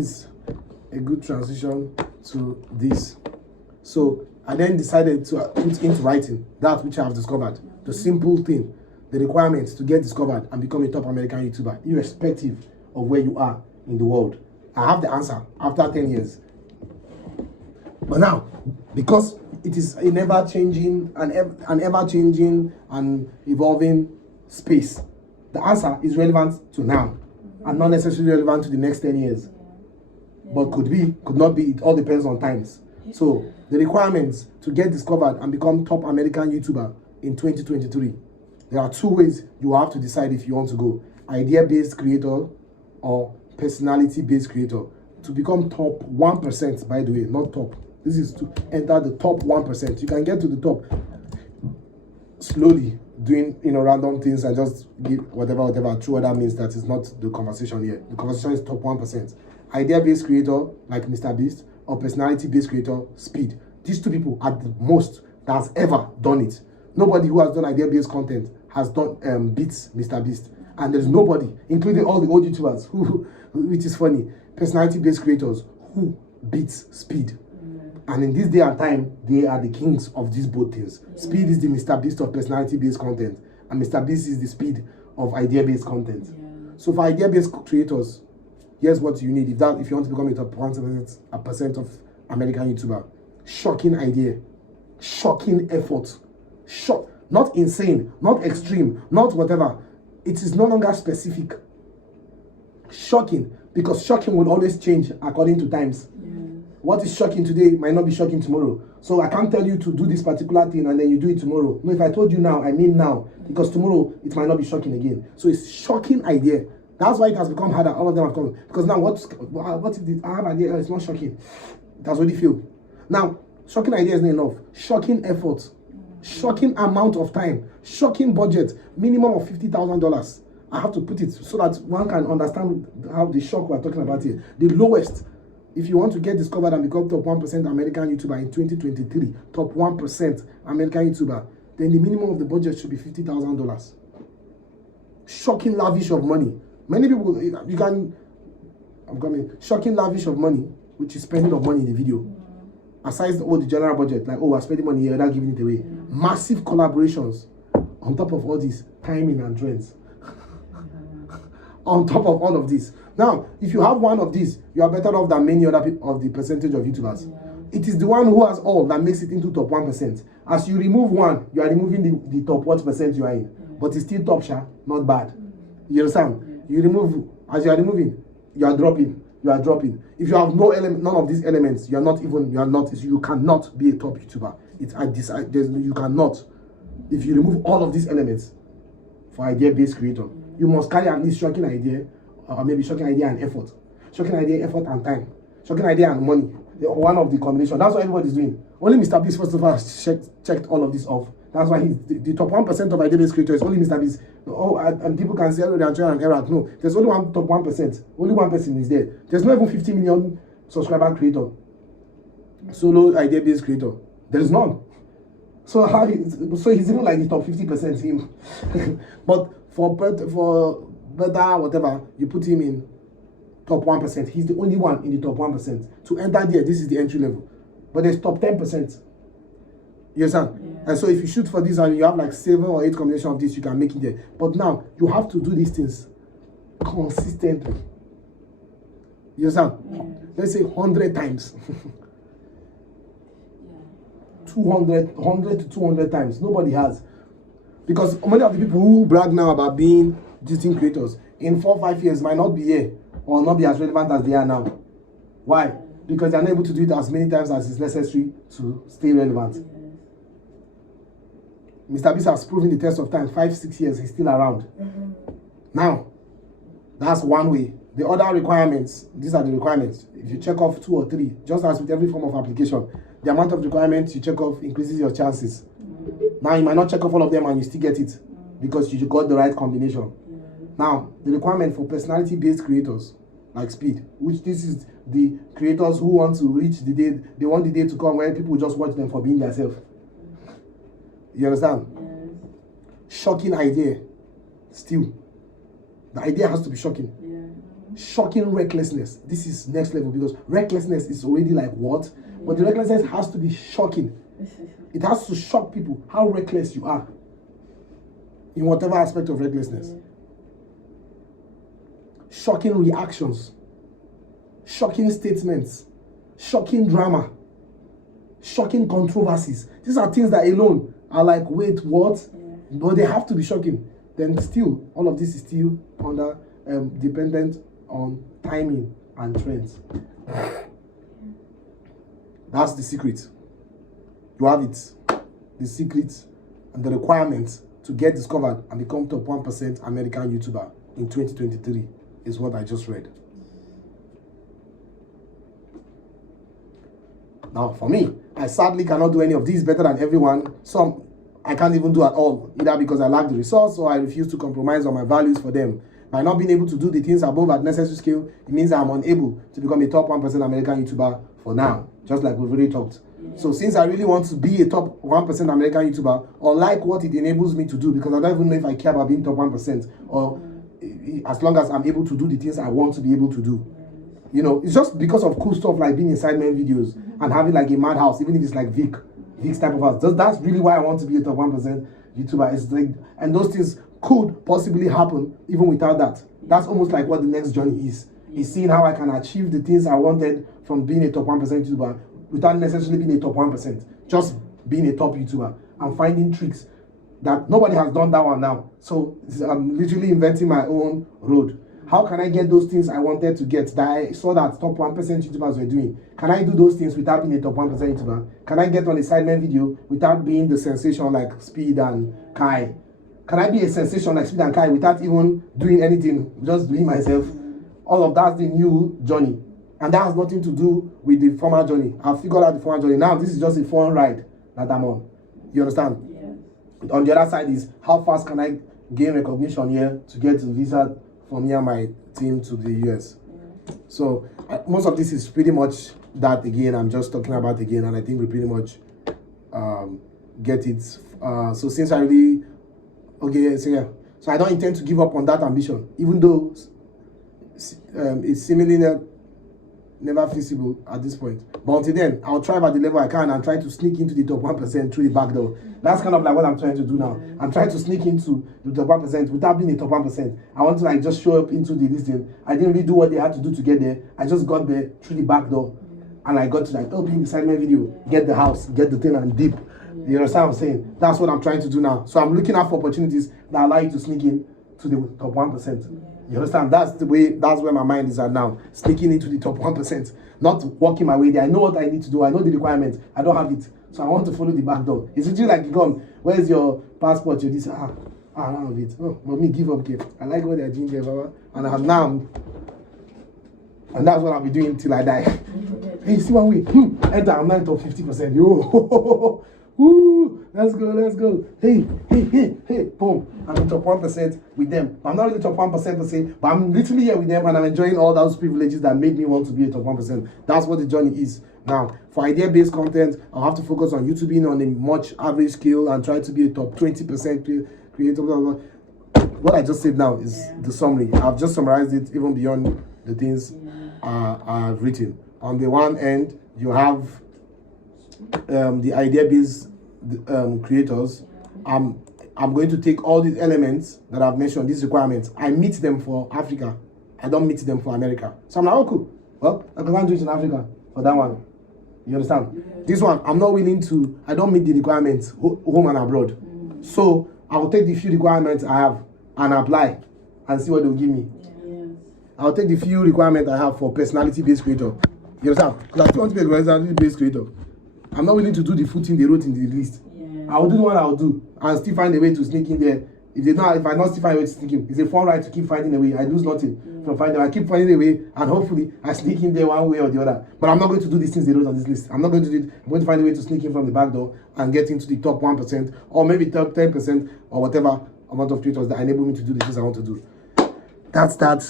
It's a good transition to this. So I then decided to put into writing that which I have discovered. The simple thing, the requirements to get discovered and become a top American YouTuber, irrespective of where you are in the world. I have the answer after 10 years. But now, because it is a never-changing and evolving space, the answer is relevant to now and not necessarily relevant to the next 10 years. But could be, could not be. It all depends on times. So the requirements to get discovered and become top American YouTuber in 2023, there are two ways you have to decide if you want to go: idea-based creator or personality-based creator. To become top 1%, by the way, not top. This is to enter the top 1%. You can get to the top slowly, doing random things and just give whatever through other means. That is not the conversation here. The conversation is top 1%. Idea-based creator like Mr. Beast or personality-based creator Speed. These two people are the most that has ever done it. Nobody who has done idea-based content has done beats Mr. Beast. And there's nobody, including all the old YouTubers, who, which is funny, personality-based creators who beats Speed. And in this day and time, they are the kings of these both things. Speed is the Mr. Beast of personality-based content, and Mr. Beast is the Speed of idea-based content. So for idea-based creators, here's what you need if you want to become a top 1% of American YouTuber. Shocking idea, shocking effort, not insane, not extreme, not whatever. It is no longer specific. Shocking, because shocking will always change according to times. What is shocking today might not be shocking tomorrow. So I can't tell you to do this particular thing and then you do it tomorrow. No, if I told you now, I mean now, because tomorrow it might not be shocking again. So it's shocking idea. That's why it has become harder. All of them have come. Because now what if I have an idea? It's not shocking. It has already failed. Now, shocking idea is not enough. Shocking effort. Shocking amount of time. Shocking budget. Minimum of $50,000. I have to put it so that one can understand how the shock we're talking about here. The lowest, if you want to get discovered and become top 1% American YouTuber in 2023, top 1% American YouTuber, then the minimum of the budget should be $50,000. Shocking lavish of money. Many people, shocking lavish of money, which is spending of money in the video. Aside the general budget, like, we're spending money here without giving it away. Massive collaborations. On top of all this, timing and trends. On top of all of this. Now, if you have one of these, you are better off than many other people of the percentage of YouTubers. It is the one who has all that makes it into top 1%. As you remove one, you are removing the top 1% you are in. But it's still top share, not bad. You understand? You remove, as you are removing, you are dropping. You are dropping. If you have none of these elements, you cannot be a top YouTuber. You cannot. If you remove all of these elements for idea-based creator, you must carry at least shocking idea, or maybe shocking idea and effort. Shocking idea, effort and time. Shocking idea and money. One of the combination. That's what everybody's doing. Only Mr. Beast, first of all, has checked all of this off. That's why he's the top 1% of idea-based creators. Only Mr. Beast. Oh, and people can say, they're trying and error. No, there's only one top 1%. Only one person is there. There's not even 50 million subscriber creator. Solo idea-based creator. There is none. So he's even like the top 50% him. But for better whatever, you put him in top 1%. He's the only one in the top 1%. To enter there, this is the entry level. But there's top 10%. You understand? And so if you shoot for this and you have like 7 or 8 combinations of this, you can make it there. But now, you have to do these things consistently. You understand? Let's say 100 times. 100 to 200 times. Nobody has. Because many of the people who brag now about being distinct creators, in 4 or 5 years might not be here or not be as relevant as they are now. Why? Because they're not able to do it as many times as is necessary to stay relevant. Mr. Beast has proven the test of time. 5, 6 years, he's still around. Now, that's one way. The other requirements, these are the requirements. If you check off 2 or 3, just as with every form of application, the amount of requirements you check off increases your chances. Now, you might not check off all of them and you still get it because you got the right combination. Now, the requirement for personality-based creators like Speed, which this is the creators who want to reach the day, they want the day to come where people just watch them for being themselves. You understand? Shocking idea. Still, the idea has to be shocking. shocking recklessness. This is next level because recklessness is already like what? But the recklessness has to be shocking. It has to shock people how reckless you are in whatever aspect of recklessness. Shocking reactions, shocking statements, shocking drama, shocking controversies. These are things that alone are like, wait, what? But they have to be shocking. Then still, all of this is still under dependent on timing and trends. That's the secret. You have it. The secret and the requirement to get discovered and become top 1% American YouTuber in 2023 is what I just read. Now, for me, I sadly cannot do any of these better than everyone. Some I can't even do at all, either because I lack the resource or I refuse to compromise on my values for them. By not being able to do the things above at necessary scale, it means I'm unable to become a top 1% American YouTuber for now, just like we've already talked. So since I really want to be a top 1% American YouTuber, or like what it enables me to do, because I don't even know if I care about being top 1%, or as long as I'm able to do the things I want to be able to do. You know, it's just because of cool stuff like being in Sidemen videos and having like a madhouse, even if it's like Vic's type of house. That's really why I want to be a top 1% YouTuber. It's like, and those things could possibly happen even without that. That's almost like what the next journey is seeing how I can achieve the things I wanted from being a top 1% YouTuber without necessarily being a top 1%, just being a top YouTuber and finding tricks that nobody has done that one now. So I'm literally inventing my own road. How can I get those things I wanted to get that I saw that top 1% YouTubers were doing? Can I do those things without being a top 1% YouTuber? Can I get on a Sidemen video without being the sensation like Speed and Kai? Can I be a sensation like Speed and Kai without even doing anything, just doing myself? All of that's the new journey. And that has nothing to do with the former journey. I've figured out the former journey. Now this is just a fun ride that I'm on. You understand? Yeah. On the other side is how fast can I gain recognition here to get a visa from here, my team, to the US. Yeah. So most of this is pretty much that again. I'm just talking about again, and I think we pretty much get it. So since I really so I don't intend to give up on that ambition, even though it's seemingly never feasible at this point. But until then, I'll try at the level I can and try to sneak into the top 1% through the back door. That's kind of like what I'm trying to do now. I'm trying to sneak into the top 1% without being a top 1%. I want to like just show up into the listing. I didn't really do what they had to do to get there. I just got there through the back door. And I got to like, oh, being beside my video, get the house, get the thing and dip. You understand what I'm saying? That's what I'm trying to do now. So I'm looking out for opportunities that allow you to sneak in to the top 1%. You understand? That's where my mind is at now. Sneaking into the top 1%. Not working my way there. I know what I need to do. I know the requirements. I don't have it. So I want to follow the back door. It's literally like you come, where's your passport? You this, I don't have it. Oh, mommy, give up, give. I like what they're doing there, Baba. And I have now. And that's what I'll be doing till I die. Hey, see one way. Enter, I'm now in top 50%. Yo. Woo, let's go. Hey, boom. I'm in top 1% with them. I'm not really top 1% per se, but I'm literally here with them and I'm enjoying all those privileges that made me want to be a top 1%. That's what the journey is. Now, for idea-based content, I'll have to focus on YouTubing on a much average scale and try to be a top 20% creator. What I just said now is the summary. I've just summarized it even beyond the things I've written. On the one end, you have the idea-based creators. I'm going to take all these elements that I've mentioned, these requirements. I meet them for Africa. I don't meet them for America. So I'm like, oh, cool. Well, I can't do it in Africa for that one. You understand? This one, I'm not willing to, I don't meet the requirements home and abroad. So I will take the few requirements I have and apply and see what they'll give me. I'll take the few requirements I have for personality-based creator. You understand? Because I don't want to be a personality-based creator. I'm not willing to do the footing they wrote in the list. I will do the one I will do and still find a way to sneak in there. If I not still find a way to sneak in, it's a fun ride to keep finding a way. I lose nothing from finding. I keep finding a way, and hopefully I sneak in there one way or the other. But I'm not going to do these things they wrote on this list. I'm not going to do it. I'm going to find a way to sneak in from the back door and get into the top 1% or maybe top 10% or whatever amount of creators that enable me to do the things I want to do. That's that.